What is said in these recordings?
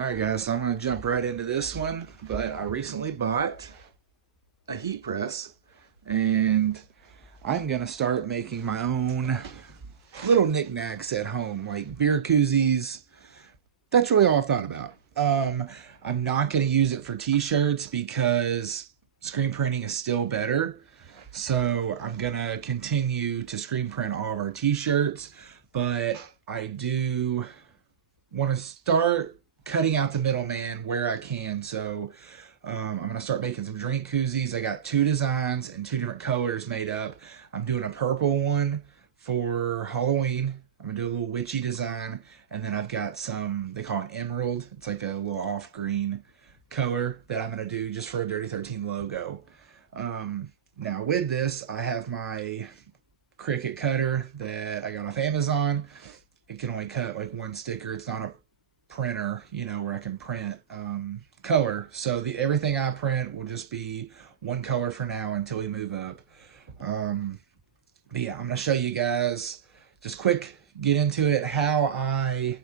Alright guys, so I'm going to jump right into this one, but I recently bought a heat press and I'm going to start making my own little knickknacks at home, like beer koozies. That's really all I've thought about. I'm not going to use it for t-shirts because screen printing is still better. So I'm going to continue to screen print all of our t-shirts, but I do want to start cutting out the middleman where I can. So I'm going to start making some drink koozies. I got two designs and two different colors made up. I'm doing a purple one for Halloween. I'm going to do a little witchy design. And then I've got some, they call it emerald. It's like a little off green color that I'm going to do just for a Dirty 13 logo. Now with this, I have my Cricut cutter that I got off Amazon. It can only cut like one sticker. It's not a printer, you know, where I can print color. So everything I print will just be one color for now until we move up. But yeah, I'm gonna show you guys just quick, get into it, how I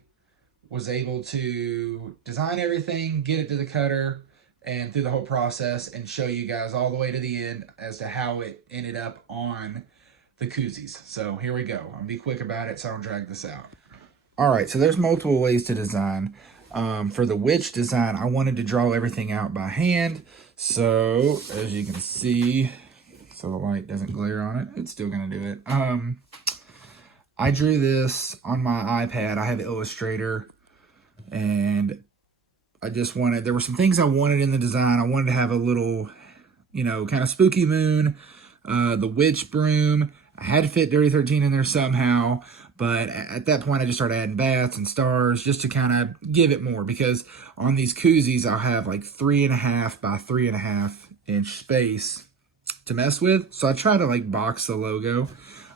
was able to design everything, get it to the cutter, and through the whole process, and show you guys all the way to the end as to how it ended up on the koozies. So here we go. I'm gonna be quick about it so I don't drag this out. All right, so there's multiple ways to design. For the witch design, I wanted to draw everything out by hand. So as you can see, so the light doesn't glare on it, it's still gonna do it. I drew this on my iPad. I have Illustrator, and I just wanted, there were some things I wanted in the design. I wanted to have a little, you know, kind of spooky moon, the witch broom. I had to fit Dirty 13 in there somehow, but at that point I just started adding bats and stars just to kind of give it more, because on these koozies I'll have like 3.5 by 3.5 inch space to mess with. So I try to like box the logo.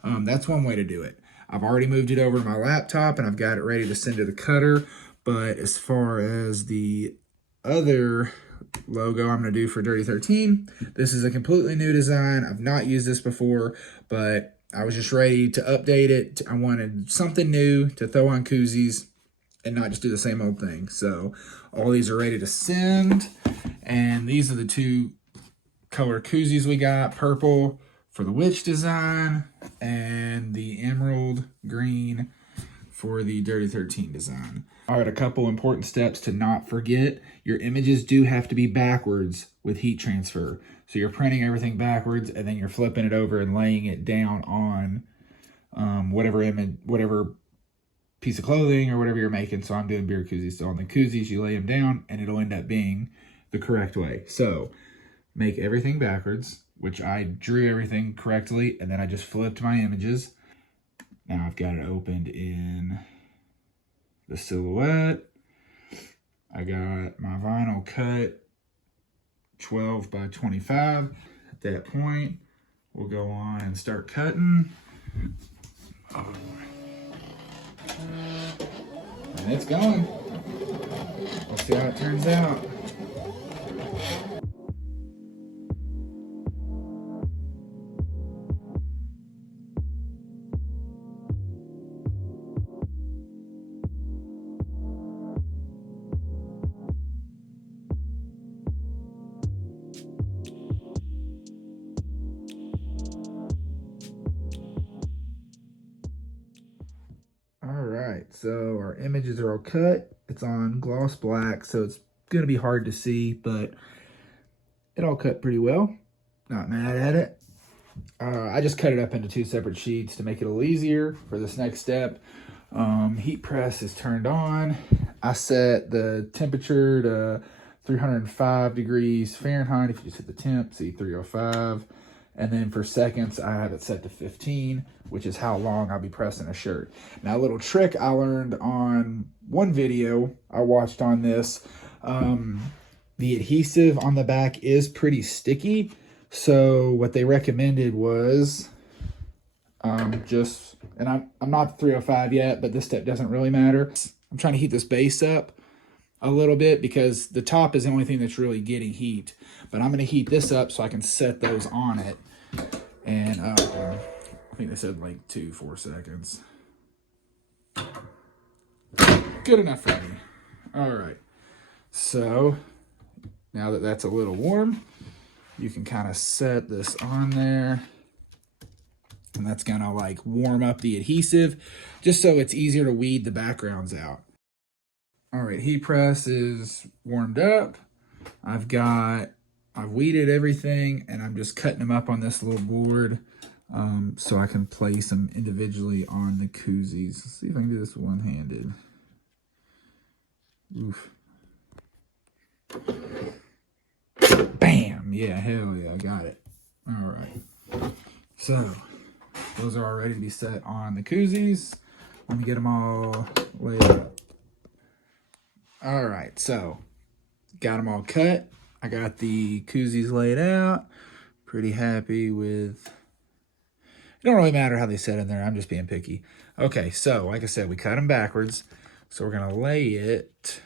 That's one way to do it. I've already moved it over to my laptop and I've got it ready to send to the cutter. But as far as the other logo I'm going to do for Dirty 13, this is a completely new design. I've not used this before, but I was just ready to update it. I wanted something new to throw on koozies and not just do the same old thing. So all these are ready to send, and these are the two color koozies we got: purple for the witch design and the emerald green for the Dirty 13 design. All right, a couple important steps to not forget. Your images do have to be backwards with heat transfer. So you're printing everything backwards and then you're flipping it over and laying it down on whatever image, whatever piece of clothing or whatever you're making. So I'm doing beer koozies. So on the koozies, you lay them down and it'll end up being the correct way. So make everything backwards, which I drew everything correctly, and then I just flipped my images. Now I've got it opened in the silhouette. I got my vinyl cut 12 by 25. At that point, we'll go on and start cutting. And it's going. We'll see how it turns out. So our images are all cut. It's on gloss black, so it's gonna be hard to see, but it all cut pretty well. Not mad at it. I just cut it up into two separate sheets to make it a little easier for this next step. Heat press is turned on. I set the temperature to 305 degrees Fahrenheit. If you just hit the temp, see 305. And then for seconds, I have it set to 15, which is how long I'll be pressing a shirt. Now, a little trick I learned on one video I watched on this, the adhesive on the back is pretty sticky. So what they recommended was and I'm not 305 yet, but this step doesn't really matter. I'm trying to heat this base up a little bit because the top is the only thing that's really getting heat. But I'm going to heat this up so I can set those on it. And I think they said like 4 seconds. Good enough for me. All right. So now that that's a little warm, you can kind of set this on there, and that's gonna like warm up the adhesive just so it's easier to weed the backgrounds out. All right, heat press is warmed up. I've weeded everything, and I'm just cutting them up on this little board so I can place them individually on the koozies. Let's see if I can do this one-handed. Oof. Bam! Yeah, hell yeah, I got it. All right. So, those are all ready to be set on the koozies. Let me get them all laid up. All right, so got them all cut. I got the koozies laid out. Pretty happy with... It don't really matter how they set in there. I'm just being picky. Okay, so like I said, we cut them backwards. So we're going to lay it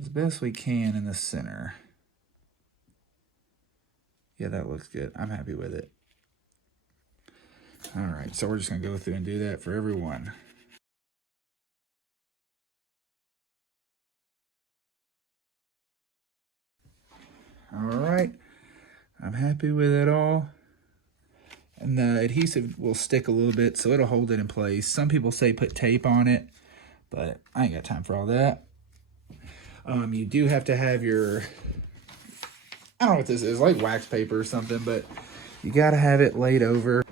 as best we can in the center. Yeah, that looks good. I'm happy with it. All right, so we're just going to go through and do that for everyone. All right, I'm happy with it all. And the adhesive will stick a little bit, so it'll hold it in place. Some people say put tape on it, but I ain't got time for all that. You do have to have your, I don't know what this is, like wax paper or something, but you got to have it laid over.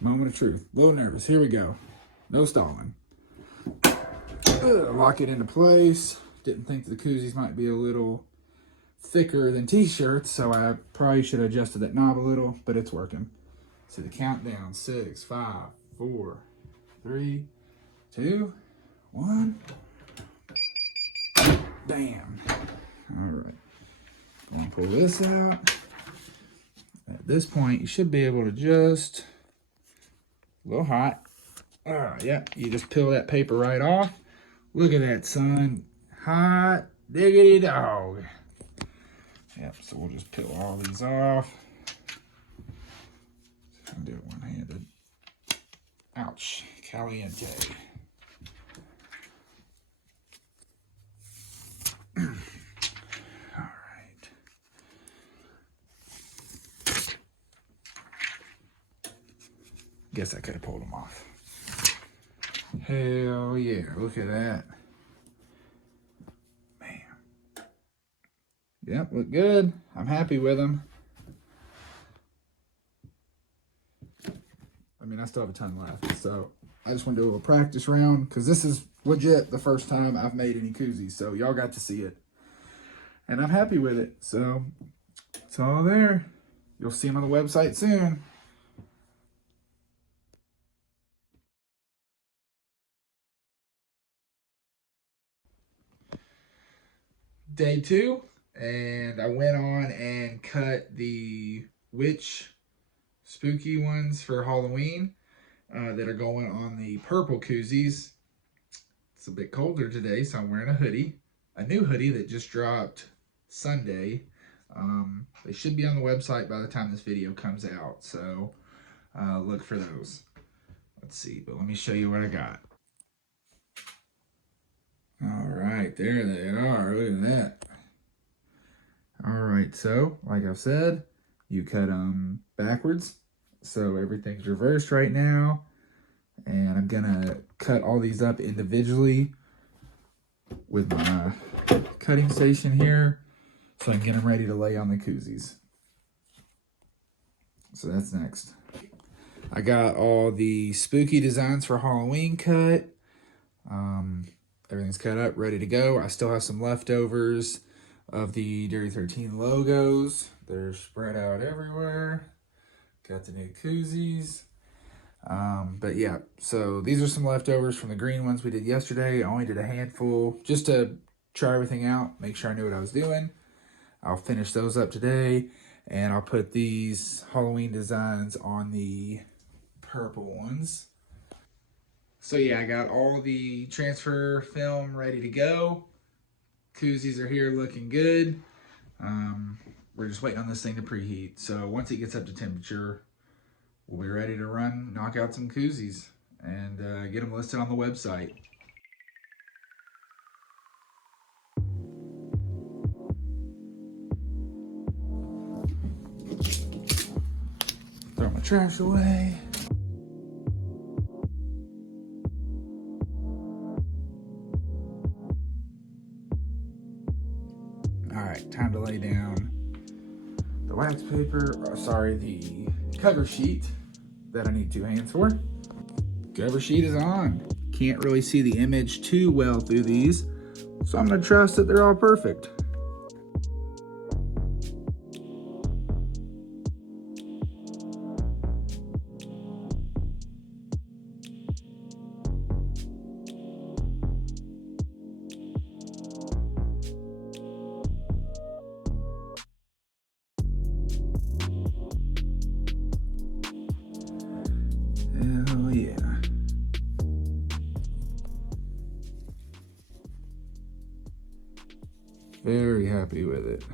Moment of truth. A little nervous. Here we go. No stalling. Lock it into place. Didn't think the koozies might be a little thicker than t-shirts, so I probably should have adjusted that knob a little, but it's working. So the countdown: 6, 5, 4, 3, 2, 1. Bam. All right. Gonna pull this out. At this point, you should be able to just, a little hot. Yeah, you just peel that paper right off. Look at that, son. Hot diggity dog. Yep, so we'll just peel all these off. I'll do it one-handed. Ouch, caliente. All right. Guess I could have pulled them off. Hell yeah, look at that. Man. Yep, look good. I'm happy with them. I mean, I still have a ton left, so I just want to do a little practice round because this is legit the first time I've made any koozies, so y'all got to see it. And I'm happy with it, so it's all there. You'll see them on the website soon. Day 2, and I went on and cut the witch spooky ones for Halloween that are going on the purple koozies. It's a bit colder today, so I'm wearing a hoodie. A new hoodie that just dropped Sunday. They should be on the website by the time this video comes out, so look for those. Let's see, but let me show you what I got. All right, there they are. Look at that. All right, so like I've said, you cut them backwards, so everything's reversed right now. And I'm gonna cut all these up individually with my cutting station here, so I can get them ready to lay on the koozies. So that's next. I got all the spooky designs for Halloween cut. Everything's cut up, ready to go. I still have some leftovers of the Dirty 13 logos. They're spread out everywhere. Got the new koozies. But yeah, so these are some leftovers from the green ones we did yesterday. I only did a handful just to try everything out, make sure I knew what I was doing. I'll finish those up today, and I'll put these Halloween designs on the purple ones. So yeah, I got all the transfer film ready to go. Koozies are here looking good. We're just waiting on this thing to preheat. So once it gets up to temperature, we'll be ready to run, knock out some koozies, and get them listed on the website. trash away. All right, time to lay down the wax paper, the cover sheet that I need 2 hands for. Cover sheet is on. Can't really see the image too well through these, so I'm gonna trust that they're all perfect. Hell yeah. Very happy with it.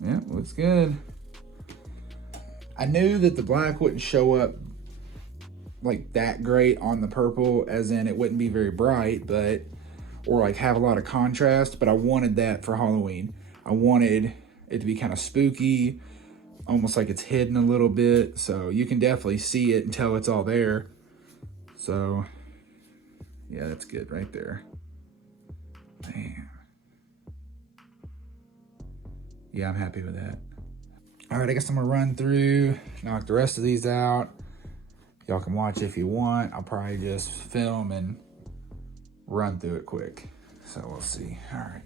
Yeah, looks good. I knew that the black wouldn't show up like that great on the purple, as in it wouldn't be very bright, but or like have a lot of contrast, but I wanted that for Halloween. I wanted it to be kind of spooky, almost like it's hidden a little bit, so you can definitely see it and tell it's all there. So yeah, that's good right there. Man. Yeah, I'm happy with that. All right, I guess I'm gonna run through, knock the rest of these out. Y'all can watch if you want. I'll probably just film and run through it quick. So we'll see. All right.